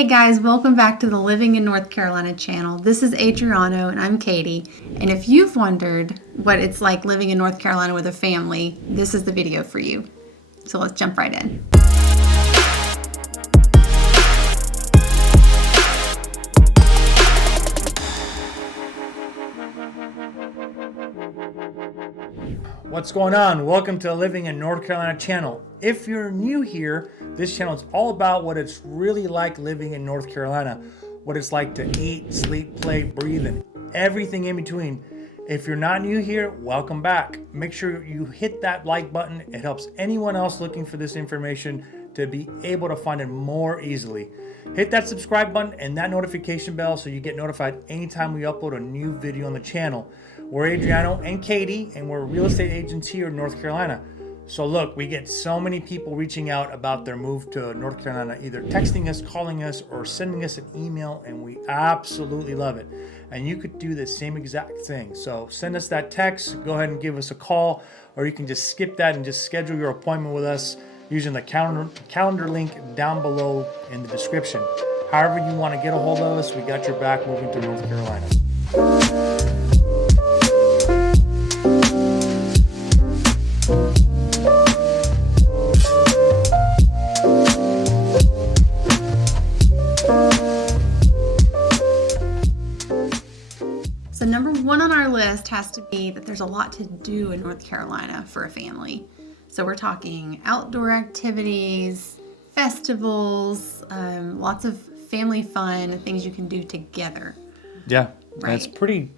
Hey guys, welcome back to the Living in North Carolina channel. This is Adriano and I'm Katie. And if you've wondered what it's like living in North Carolina with a family, this is the video for you. So let's jump right in. What's going on? Welcome to the Living in North Carolina channel. If you're new here, this channel is all about what it's really like living in North Carolina, what it's like to eat, sleep, play, breathe, and everything in between. If you're not new here, welcome back. Make sure you hit that like button. It helps anyone else looking for this information to be able to find it more easily. Hit that subscribe button and that notification bell so you get notified anytime we upload a new video on the channel. We're Adriano and Katie, and we're real estate agents here in North Carolina. So look, we get so many people reaching out about their move to North Carolina, either texting us, calling us, or sending us an email, and we absolutely love it. And you could do the same exact thing. So send us that text, go ahead and give us a call, or you can just skip that and just schedule your appointment with us using the calendar link down below in the description. However you want to get a hold of us, we got your back moving to North Carolina. So number one on our list has to be that there's a lot to do in North Carolina for a family. So we're talking outdoor activities, festivals, lots of family fun, things you can do together. Yeah, Right. It's pretty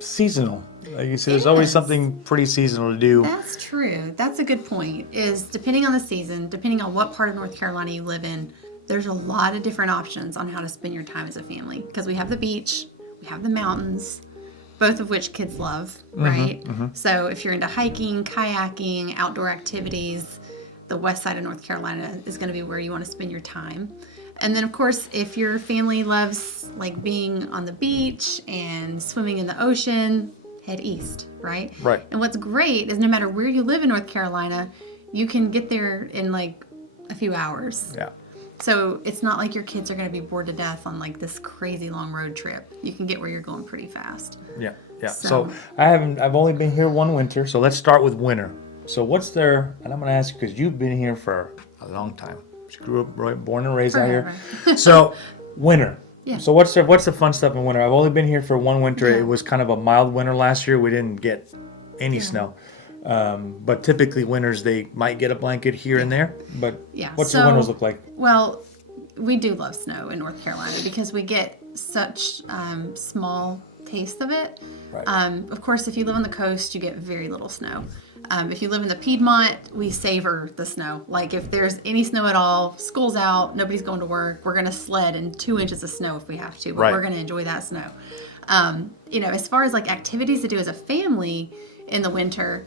seasonal. Like you said, there's always something pretty seasonal to do. That's true. That's a good point. Is depending on the season, depending on what part of North Carolina you live in, there's a lot of different options on how to spend your time as a family. Because we have the beach, we have the mountains, both of which kids love, right? So if you're into hiking, kayaking, outdoor activities, the west side of North Carolina is going to be where you want to spend your time. And then, of course, if your family loves like being on the beach and swimming in the ocean, head east, right? Right. And what's great is no matter where you live in North Carolina, you can get there in like a few hours. Yeah. So it's not like your kids are going to be bored to death on like this crazy long road trip. You can get where you're going pretty fast. Yeah. So- So I've only been here one winter. So let's start with winter. So what's there? And I'm going to ask you because you've been here for a long time. You grew up, right, born and raised out here. So winter. Yeah. So what's the fun stuff in winter? I've only been here for one winter. Yeah. It was kind of a mild winter last year. We didn't get any snow. But typically winters they might get a blanket here and there. But Yeah, what's so- the winters look like? Well, we do love snow in North Carolina because we get such small taste of it. Right. Of course, if you live on the coast, you get very little snow. If you live in the Piedmont, we savor the snow. Like if there's any snow at all, school's out, nobody's going to work, we're going to sled in 2 inches of snow if we have to, but Right. we're going to enjoy that snow. As far as like activities to do as a family in the winter,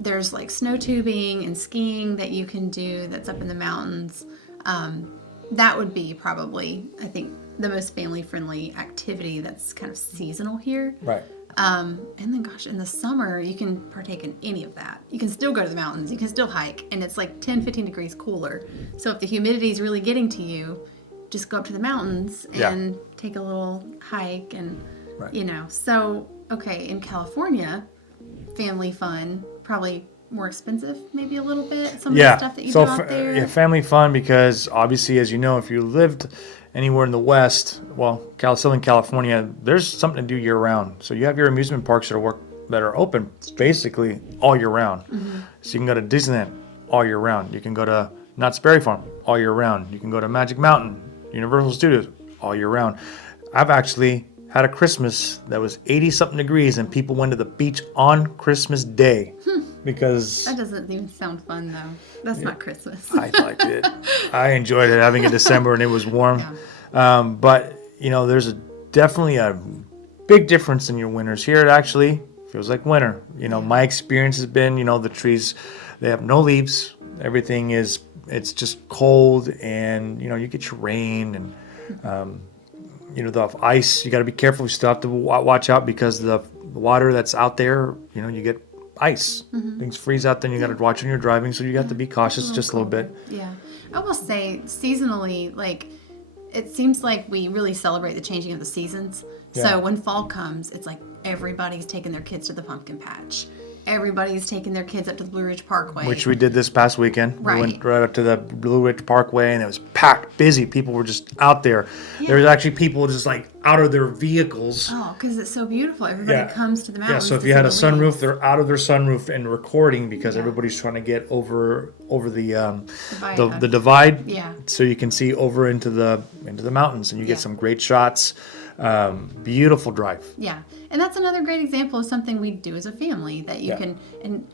there's like snow tubing and skiing that you can do that's up in the mountains. That would be probably, I think, the most family-friendly activity that's kind of seasonal here. Right. And then, gosh, in the summer, you can partake in any of that. You can still go to the mountains. You can still hike, and it's like 10, 15 degrees cooler. So if the humidity is really getting to you, just go up to the mountains and take a little hike and, Right. So, okay, in California, family fun, probably more expensive, maybe a little bit. Some of the stuff that you do out there. Yeah, family fun because obviously, as you know, if you lived anywhere in the West, well, Southern California, there's something to do year round. So you have your amusement parks that are open basically all year round. So you can go to Disneyland all year round. You can go to Knott's Berry Farm all year round. You can go to Magic Mountain, Universal Studios all year round. I've actually had a Christmas that was 80-something degrees and people went to the beach on Christmas Day because That doesn't even sound fun, though. That's not Christmas. I liked it. I enjoyed it having it December and it was warm. But there's definitely a big difference in your winters. Here it actually feels like winter. My experience has been, the trees, they have no leaves. Everything it's just cold and, you get your rain and, the ice, you got to be careful. You still have to watch out because the water that's out there, you get ice. Things freeze out, then you got to watch when you're driving. So you got to be cautious just a little bit. Yeah. I will say seasonally, like it seems like we really celebrate the changing of the seasons. Yeah. So when fall comes, it's like everybody's taking their kids to the pumpkin patch. Everybody's taking their kids up to the Blue Ridge Parkway. Which we did this past weekend. Right. We went right up to the Blue Ridge Parkway, and it was packed, busy. People were just out there. Yeah. There was actually people just like out of their vehicles. Oh, because it's so beautiful. Everybody comes to the mountains. Yeah, so if to you see had a the sunroof, leaves. they're out of their sunroof and recording because Yeah. everybody's trying to get over the Viaduct. the divide. Yeah. So you can see over into the mountains, and you get Yeah. some great shots. Beautiful drive. Yeah, and that's another great example of something we do as a family that you Yeah. can. And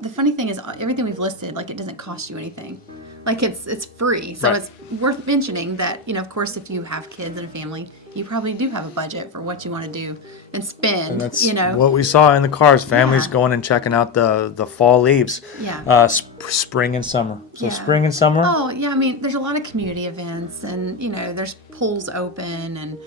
the funny thing is, everything we've listed, like, it doesn't cost you anything. Like, it's free. So Right. it's worth mentioning that, of course, if you have kids and a family, you probably do have a budget for what you want to do and spend. And that's you know. what we saw in the cars. Families Yeah. going and checking out the fall leaves. Yeah. Spring and summer. So Yeah. spring and summer. Oh yeah, I mean, there's a lot of community events, and there's pools open, and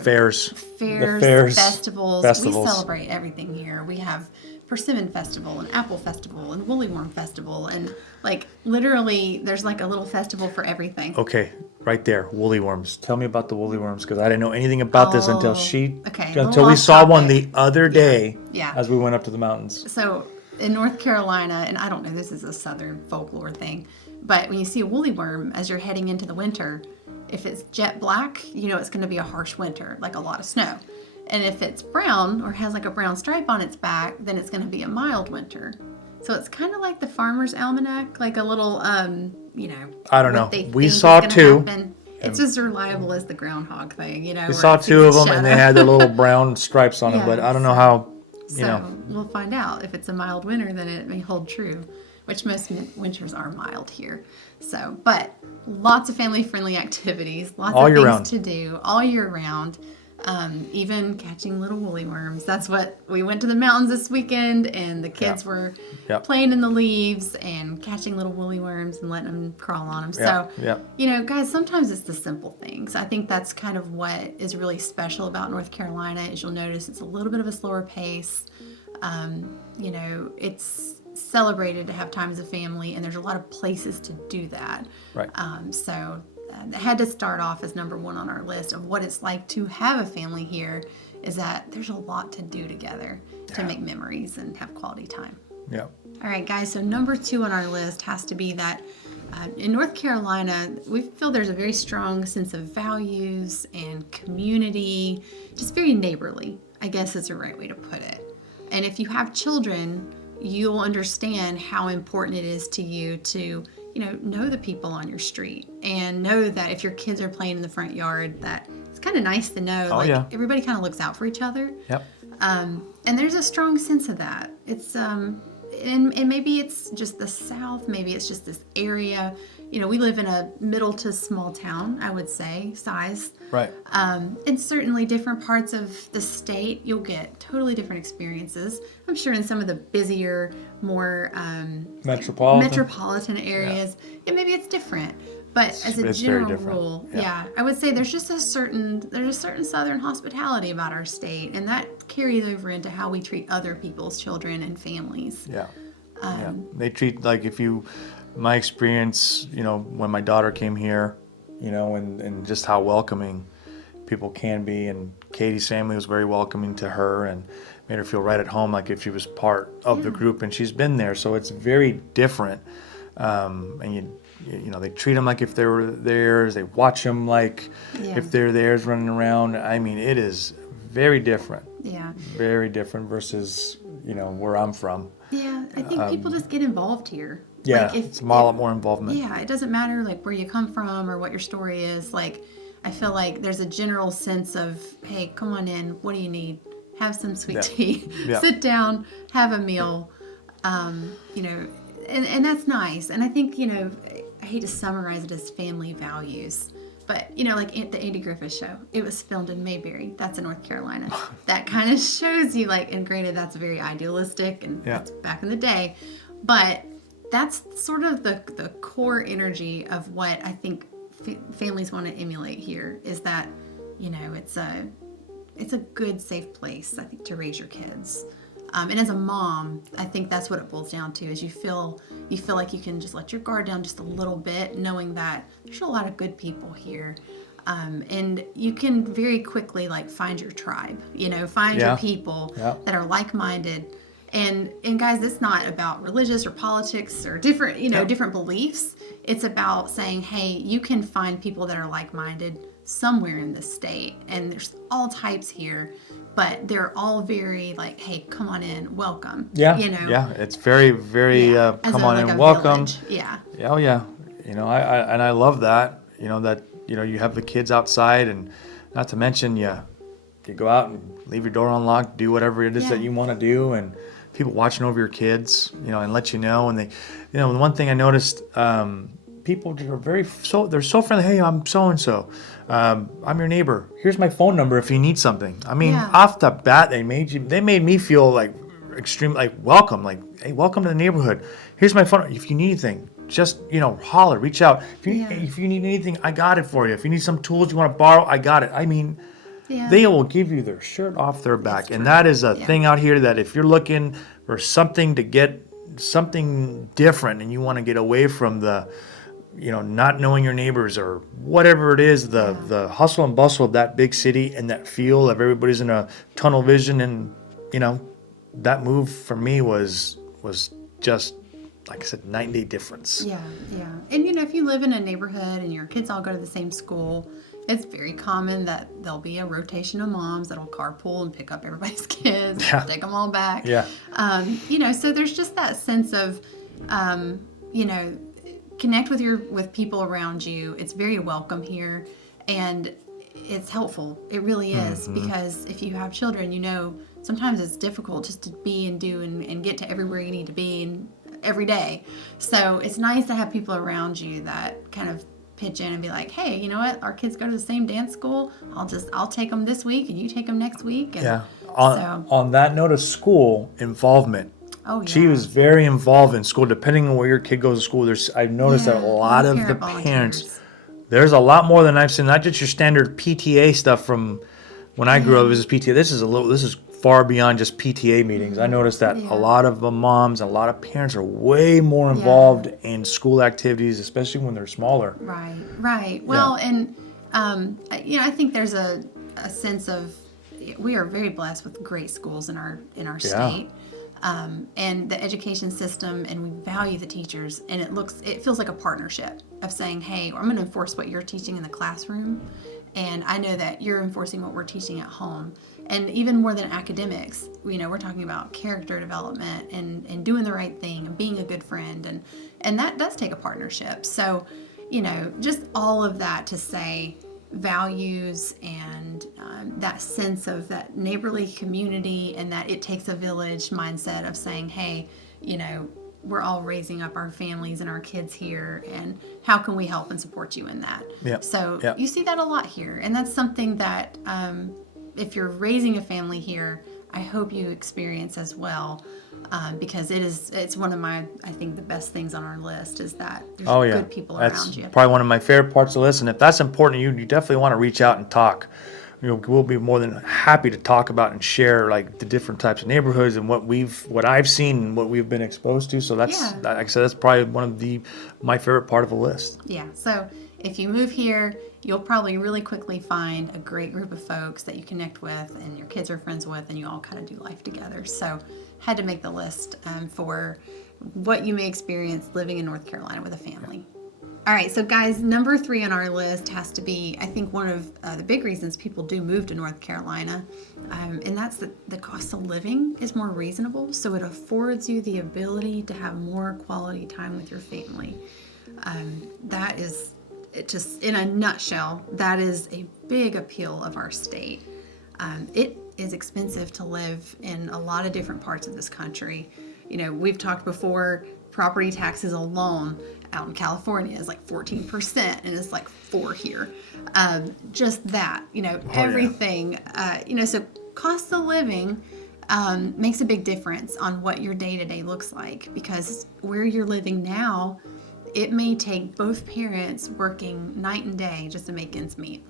Fairs. fairs, The fairs. festivals. Festivals. We celebrate everything here. We have Persimmon Festival and Apple Festival and Woolly Worm Festival, and like literally there's like a little festival for everything. Okay, right there, woolly worms. Tell me about the woolly worms because I didn't know anything about this until okay, until little we off saw one topic. the other day Yeah. as we went up to the mountains. So in North Carolina, and I don't know, this is a Southern folklore thing, but when you see a woolly worm as you're heading into the winter, if it's jet black, it's going to be a harsh winter, like a lot of snow. And if it's brown or has like a brown stripe on its back, then it's going to be a mild winter. So it's kind of like the Farmer's Almanac, like a little, I don't what know. they We think is saw gonna two. happen. It's as reliable as the groundhog thing, We saw two of them, and they had the little brown stripes on them. But I don't know how. So we'll find out. If it's a mild winter, then it may hold true, which most winters are mild here. So, but lots of family-friendly activities, lots All of year things round. to do all year round. Even catching little woolly worms. That's what we went to the mountains this weekend, and the kids were Yep. playing in the leaves and catching little woolly worms and letting them crawl on them. So, Yeah. guys, sometimes it's the simple things. I think that's kind of what is really special about North Carolina. Is you'll notice it's a little bit of a slower pace. It's celebrated to have time as a family, and there's a lot of places to do that. Right. So it had to start off as number one on our list of what it's like to have a family here, is that there's a lot to do together to make memories and have quality time. Yeah. All right, guys, so number 2 on our list has to be that in North Carolina, we feel there's a very strong sense of values and community, just very neighborly, I guess is the right way to put it. And if you have children, you'll understand how important it is to you to know the people on your street, and know that if your kids are playing in the front yard, that it's kind of nice to know everybody kind of looks out for each other. Yep. And there's a strong sense of that. It's and maybe it's just the South, maybe it's just this area. We live in a middle to small town, I would say, size. Right. In certainly different parts of the state, you'll get totally different experiences. I'm sure in some of the busier, more Metropolitan areas, maybe it's different. But as a It's very general different. rule, Yeah. I would say there's a certain Southern hospitality about our state, and that carries over into how we treat other people's children and families. Yeah. They treat my experience, when my daughter came here, and just how welcoming people can be. And Katie's family was very welcoming to her and made her feel right at home, like if she was part of the group, and she's been there. So it's very different. And they treat them like if they were theirs. They watch them like if they're theirs, running around. I mean, it is very different. Yeah. Very different versus, where I'm from. Yeah, I think people just get involved here. Yeah, Like it's a lot more involvement. Yeah, it doesn't matter like where you come from or what your story is. Like, I feel like there's a general sense of, hey, come on in. What do you need? Have some sweet tea. Yeah. Sit down. Have a meal. And that's nice. And I think I hate to summarize it as family values, but like the Andy Griffith Show, it was filmed in Mayberry. That's in North Carolina. That kind of shows you and granted that's very idealistic and that's back in the day, but that's sort of the core energy of what I think families want to emulate here, is that it's a good, safe place, I think, to raise your kids. And as a mom, I think that's what it boils down to, is you feel like you can just let your guard down just a little bit, knowing that there's a lot of good people here. And you can very quickly like find your tribe, find your people that are like-minded. And guys, it's not about religious or politics or different, different beliefs. It's about saying, hey, you can find people that are like-minded somewhere in this state. And there's all types here, but they're all very like, hey, come on in, welcome. Yeah. It's very, very, come on in, welcome. Village. Yeah. Oh yeah. I love that, that, you have the kids outside, and not to mention you go out and leave your door unlocked, do whatever it is that you want to do, and people watching over your kids, and let you know. And they, the one thing I noticed, people are they're so friendly. Hey, I'm so-and-so. I'm your neighbor. Here's my phone number if you need something. I mean, off the bat, they made me feel like extreme, like welcome, like, hey, welcome to the neighborhood. Here's my phone. If you need anything, just, holler, reach out. If you need anything, I got it for you. If you need some tools you want to borrow, I got it. I mean, they will give you their shirt off their back. And that is a thing out here, that if you're looking for something to get something different and you want to get away from the, not knowing your neighbors or whatever it is, the hustle and bustle of that big city and that feel of everybody's in a tunnel vision. And, that move for me was just, like I said, night and day difference. Yeah. And, if you live in a neighborhood and your kids all go to the same school, it's very common that there'll be a rotation of moms that'll carpool and pick up everybody's kids, take them all back. Yeah. So there's just that sense of, connect with people around you. It's very welcome here, and it's helpful. It really is, because if you have children, sometimes it's difficult just to be and do and get to everywhere you need to be every day. So it's nice to have people around you that kind of pitch in and be like, hey, you know what? Our kids go to the same dance school. I'll take them this week and you take them next week. And on that note of school involvement. Oh, yeah. She was very involved in school. Depending on where your kid goes to school, I've noticed that a lot of the parents, there's a lot more than I've seen. Not just your standard PTA stuff from when I grew up. This is PTA. This is far beyond just PTA meetings. I noticed that a lot of the moms, a lot of parents are way more involved in school activities, especially when they're smaller. Right. Well, and I think there's a sense of, we are very blessed with great schools in our state. And the education system, and we value the teachers, and it feels like a partnership of saying, hey, I'm going to enforce what you're teaching in the classroom, and I know that you're enforcing what we're teaching at home. And even more than academics, we're talking about character development and doing the right thing and being a good friend, and that does take a partnership. So, just all of that to say, values and that sense of that neighborly community, and that it takes a village mindset of saying, hey, we're all raising up our families and our kids here, and how can we help and support you in that? So you see that a lot here, and that's something that if you're raising a family here, I hope you experience as well, because it's one of I think the best things on our list is that there's good people around you. That's probably one of my favorite parts of the list, and if that's important to you, you definitely want to reach out and talk. We'll be more than happy to talk about and share like the different types of neighborhoods and what I've seen and what we've been exposed to. So that's, like I said, that's probably one of my favorite part of the list. Yeah. So if you move here, you'll probably really quickly find a great group of folks that you connect with and your kids are friends with, and you all kind of do life together. So had to make the list for what you may experience living in North Carolina with a family. All right, so guys, number 3 on our list has to be, I think, one of the big reasons people do move to North Carolina, and that's that the cost of living is more reasonable, so it affords you the ability to have more quality time with your family. That is, just in a nutshell, that is a big appeal of our state. It is expensive to live in a lot of different parts of this country. We've talked before, property taxes alone out in California is like 14%, and it's like 4% here. Just that, everything, so cost of living makes a big difference on what your day-to-day looks like, because where you're living now, it may take both parents working night and day just to make ends meet.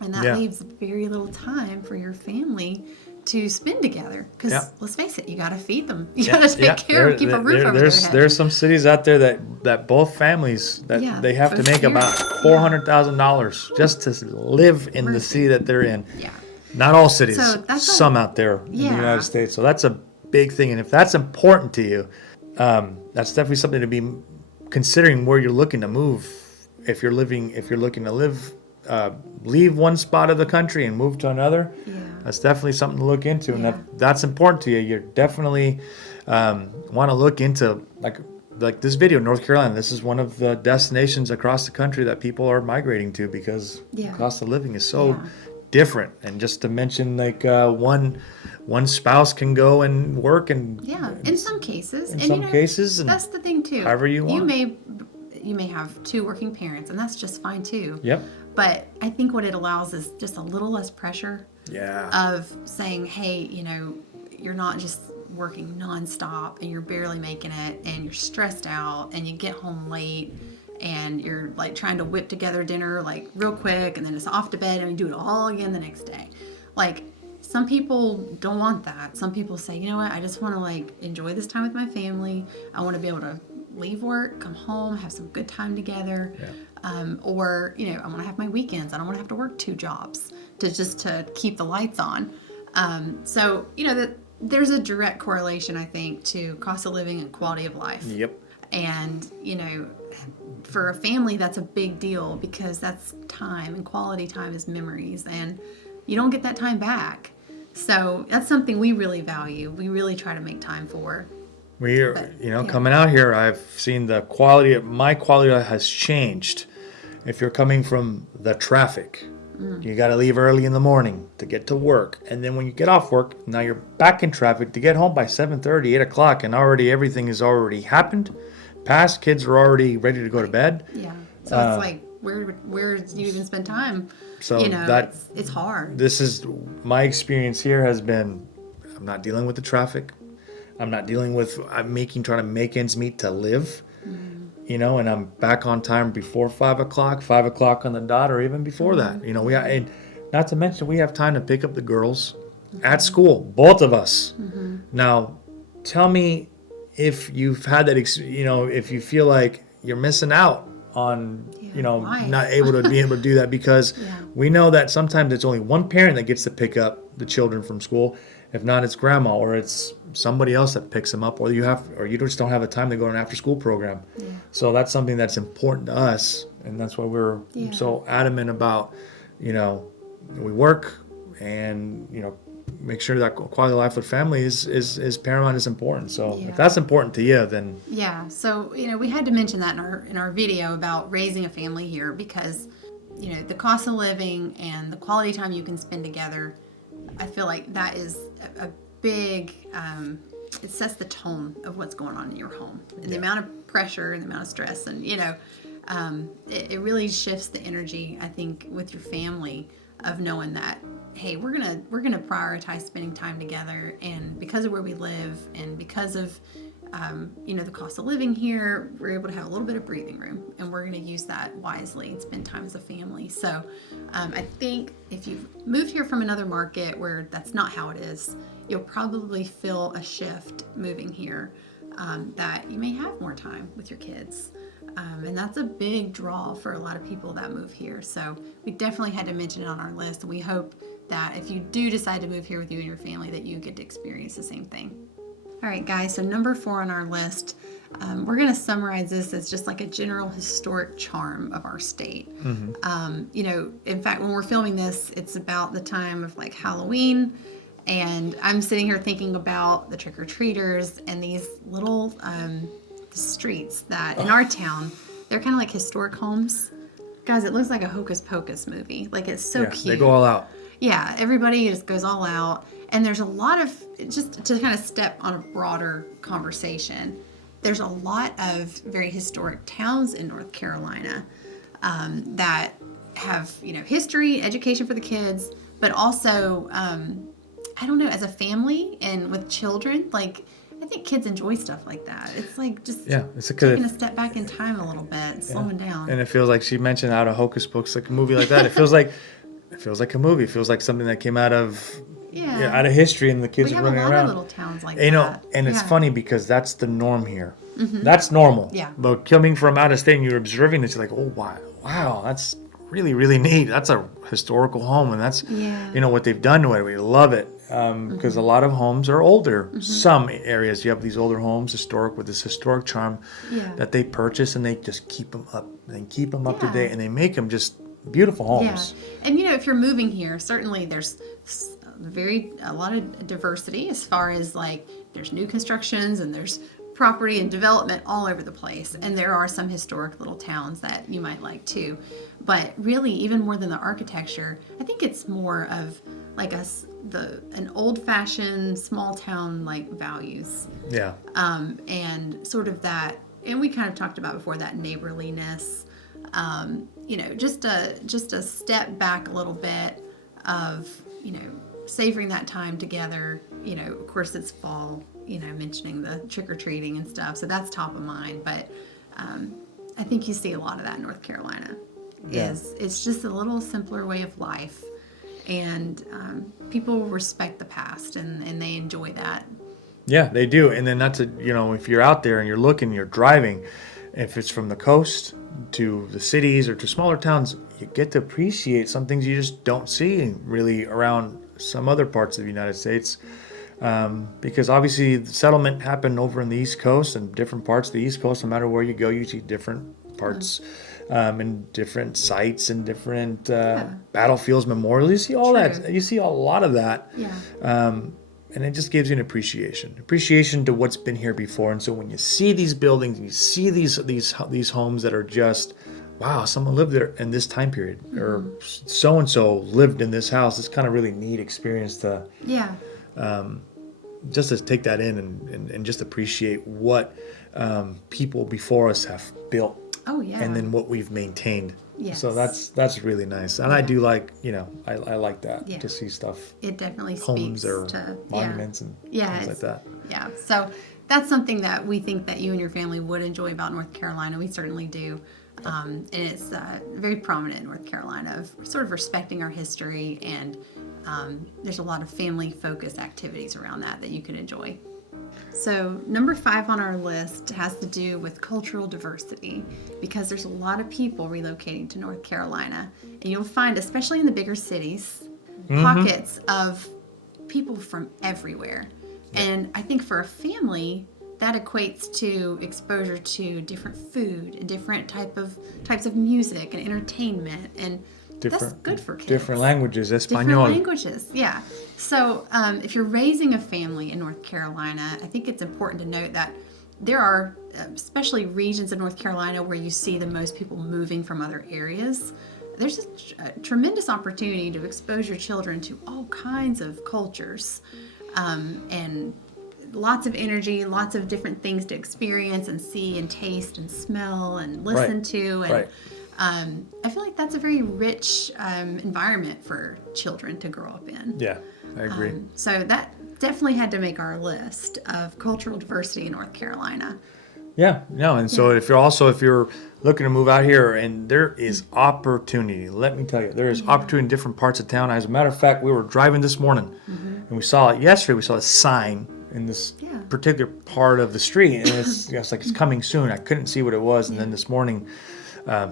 And that leaves very little time for your family to spend together. Because Yeah. let's face it, you got to feed them. You got to take care There- of, keep a roof there- over there's their head. there's some cities out there that both families that Yeah, they have to both make about parents, $400,000 just to live in the Roofing. city that they're in. Yeah. Not all cities, So that's some out there in the Yeah. United States. So that's a big thing, and if that's important to you, that's definitely something to be considering where you're looking to move. If you're looking to live, leave one spot of the country and move to another, Yeah. that's definitely something to look into. And Yeah. if that's important to you, you're definitely want to look into like this video, North Carolina. This is one of the destinations across the country that people are migrating to because the Yeah. cost of living is so Yeah. different. And just to mention, like one spouse can go and work and Yeah, in some cases. in And some cases, and that's the thing too. however you want. You may have two working parents, and that's just fine too. Yep. But I think what it allows is just a little less pressure Yeah. of saying, hey, you're not just working nonstop and you're barely making it and you're stressed out and you get home late and you're like trying to whip together dinner like real quick and then it's off to bed and you do it all again the next day. Like some people don't want that. Some people say, you know what, I just want to like enjoy this time with my family. I want to be able to leave work, come home, have some good time together. Yeah. Or, I want to have my weekends. I don't want to have to work 2 jobs to keep the lights on. So, there's a direct correlation, I think, to cost of living and quality of life. Yep. And, for a family, that's a big deal because that's time, and quality time is memories, and you don't get that time back. So that's something we really value. We really try to make time for. Coming out here, I've seen my quality has changed. If you're coming from the traffic, you got to leave early in the morning to get to work. And then when you get off work, now you're back in traffic to get home by 7:30, 8 o'clock, and already everything has already happened. Past kids are already ready to go to bed. Yeah. So it's like, where do you even spend time? So it's hard. This is my experience here has been, I'm not dealing with the traffic. I'm not dealing with trying to make ends meet to live, and I'm back on time before 5 o'clock on the dot, or even before that. And not to mention we have time to pick up the girls at school, both of us. Now, tell me if you've had that, if you feel like you're missing out on, life. not able to be able to do that because we know that sometimes it's only one parent that gets to pick up the children from school. If not, it's grandma or it's somebody else that picks them up, or you just don't have the time to go to an after-school program. Yeah. So that's something that's important to us, and that's why we're so adamant about, we work and make sure that quality of life with family is paramount, is important. So if that's important to you, then So we had to mention that in our video about raising a family here because the cost of living and the quality time you can spend together. I feel like that is a big, it sets the tone of what's going on in your home. And the amount of pressure and the amount of stress and, it really shifts the energy, I think, with your family of knowing that, hey, we're gonna prioritize spending time together. And because of where we live and because of, the cost of living here, we're able to have a little bit of breathing room, and we're going to use that wisely and spend time as a family. So I think if you've moved here from another market where that's not how it is, you'll probably feel a shift moving here, that you may have more time with your kids. And that's a big draw for a lot of people that move here. So we definitely had to mention it on our list. We hope that if you do decide to move here with you and your family, that you get to experience the same thing. All right, guys, so number 4 on our list, we're going to summarize this as just like a general historic charm of our state. In fact, when we're filming this, it's about the time of like Halloween, and I'm sitting here thinking about the trick-or-treaters and these little streets that in our town, they're kind of like historic homes. Guys, it looks like a Hocus Pocus movie. Like, it's so cute. They go all out. Yeah, everybody just goes all out. And there's a lot of, just to kind of step on a broader conversation, there's a lot of very historic towns in North Carolina that have, history, education for the kids, but also, I don't know, as a family and with children, like, I think kids enjoy stuff like that. It's like just taking a step back in time a little bit, slowing down. And it feels like she mentioned out of Hocus Pocus, like a movie like that. It feels like a movie. It feels like something that came out of Yeah. out of history, and the kids We are have a running lot around. of little towns like You know, that. and it's Yeah. funny because that's the norm here. That's normal. Yeah. But coming from out of state and you're observing this, you're like, oh, wow, that's really, really neat. That's a historical home, and that's, Yeah. what they've done to it. We love it because a lot of homes are older. Some areas you have these older homes, historic, with this historic charm Yeah. that they purchase, and they just keep them up and keep them up to Yeah. date, and they make them just beautiful homes. Yeah. And if you're moving here, certainly there's a lot of diversity as far as like there's new constructions and there's property and development all over the place. And there are some historic little towns that you might like too. But really, even more than the architecture, I think it's more of like an old-fashioned small town like values. Yeah. And sort of that, and we kind of talked about before, that neighborliness. Just a step back a little bit of savoring that time together. Of course it's fall. Mentioning the trick-or-treating and stuff, so that's top of mind. But I think you see a lot of that in North Carolina. Yeah. It's just a little simpler way of life, and people respect the past and they enjoy that. Yeah, they do. And then that's if you're out there and you're looking, you're driving, if it's from the coast to the cities or to smaller towns, you get to appreciate some things you just don't see really around some other parts of the United States. Because obviously the settlement happened over in the East Coast and different parts of the East Coast. No matter where you go, you see different parts and different sites and different battlefields, memorials. You see all that. You see a lot of that. Yeah. And it just gives you an appreciation to what's been here before. And so when you see these buildings, you see these homes that are just, wow, someone lived there in this time period, or so and so lived in this house. It's kind of really neat experience to just to take that in and just appreciate what people before us have built. Oh yeah. And then what we've maintained. Yes. So that's really nice. And I do like, I like that to see stuff. It definitely Homes speaks or to monuments and things like that. Yeah. So that's something that we think that you and your family would enjoy about North Carolina. We certainly do. And it's very prominent in North Carolina of sort of respecting our history, and there's a lot of family-focused activities around that you can enjoy. So number 5 on our list has to do with cultural diversity, because there's a lot of people relocating to North Carolina, and you'll find, especially in the bigger cities, pockets of people from everywhere. And I think for a family, that equates to exposure to different food and different types of music and entertainment, and that's good for kids. Different languages, Espanol. Different languages, yeah. So if you're raising a family in North Carolina, I think it's important to note that there are, especially regions of North Carolina where you see the most people moving from other areas. There's a tremendous opportunity to expose your children to all kinds of cultures, and lots of energy, lots of different things to experience and see and taste and smell and listen to. And I feel like that's a very rich environment for children to grow up in. Yeah, I agree. So that definitely had to make our list of cultural diversity in North Carolina. Yeah, no, and so if you're looking to move out here, and there is opportunity, let me tell you, there is opportunity in different parts of town. As a matter of fact, we were driving this morning, and we saw it yesterday. We saw a sign in this particular part of the street, and it's like it's coming soon. I couldn't see what it was, and then this morning,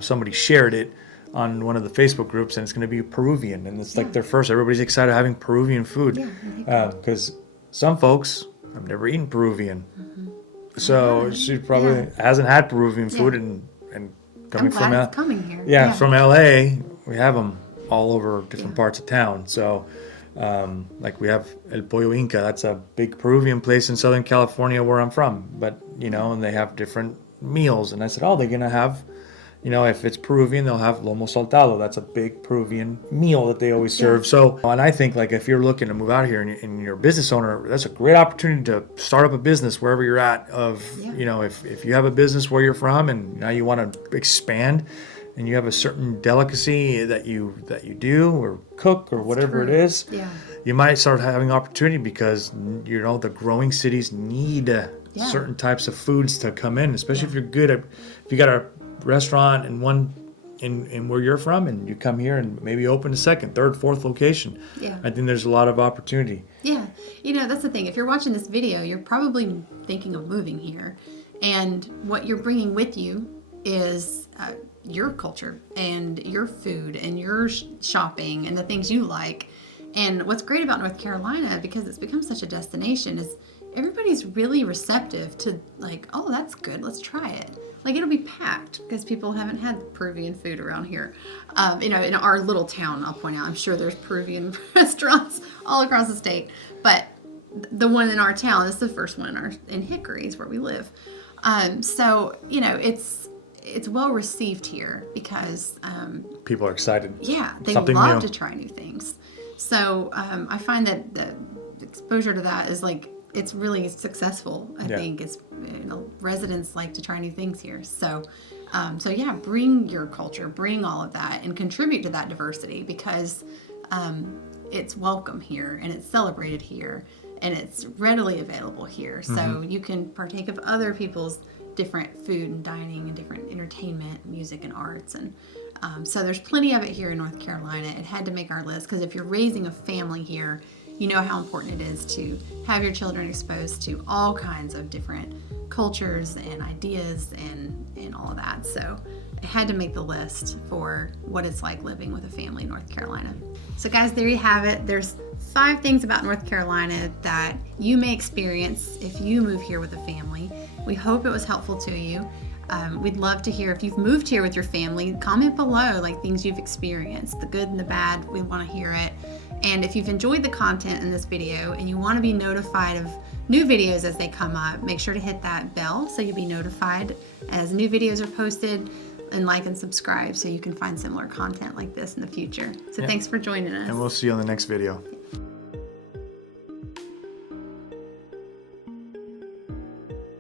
somebody shared it on one of the Facebook groups, and it's going to be Peruvian, and it's like their first. Everybody's excited having Peruvian food, because some folks have never eaten Peruvian. So she probably hasn't had Peruvian food, and coming I'm glad it's coming here. Yeah, from LA, we have them all over different parts of town. So, like we have El Pollo Inca. That's a big Peruvian place in Southern California where I'm from. But and they have different meals. And I said, they're gonna have, if it's Peruvian, they'll have lomo saltado. That's a big Peruvian meal that they always serve. So, and I think like if you're looking to move out here and you're a business owner, that's a great opportunity to start up a business wherever you're at. If you have a business where you're from and now you want to expand, and you have a certain delicacy that you do or cook or whatever it is, you might start having opportunity, because the growing cities need certain types of foods to come in, especially if you're good at, if you got a restaurant in one in where you're from, and you come here and maybe open a second, third, fourth location. Yeah. I think there's a lot of opportunity. Yeah. That's the thing. If you're watching this video, you're probably thinking of moving here. And what you're bringing with you is your culture and your food and your shopping and the things you like. And what's great about North Carolina, because it's become such a destination, is everybody's really receptive to like, oh, that's good, let's try it. Like, it'll be packed because people haven't had Peruvian food around here. In our little town, I'll point out, I'm sure there's Peruvian restaurants all across the state, but the one in our town is the first one in Hickory, is where we live. So it's well received here because People are excited. yeah, they Something love new. to try new things. So I find that the exposure to that is like, it's really successful. I think it's, residents like to try new things here. So yeah, bring your culture, bring all of that, and contribute to that diversity, because it's welcome here and it's celebrated here and it's readily available here. So you can partake of other people's different food and dining and different entertainment, music and arts. And so there's plenty of it here in North Carolina. It had to make our list because if you're raising a family here, you know how important it is to have your children exposed to all kinds of different cultures and ideas and all of that. So I had to make the list for what it's like living with a family in North Carolina. So guys, there you have it. There's 5 things about North Carolina that you may experience if you move here with a family. We hope it was helpful to you. We'd love to hear if you've moved here with your family. Comment below, like, things you've experienced, the good and the bad. We want to hear it. And if you've enjoyed the content in this video and you want to be notified of new videos as they come up, make sure to hit that bell so you'll be notified as new videos are posted, and like and subscribe so you can find similar content like this in the future. So thanks for joining us. And we'll see you on the next video.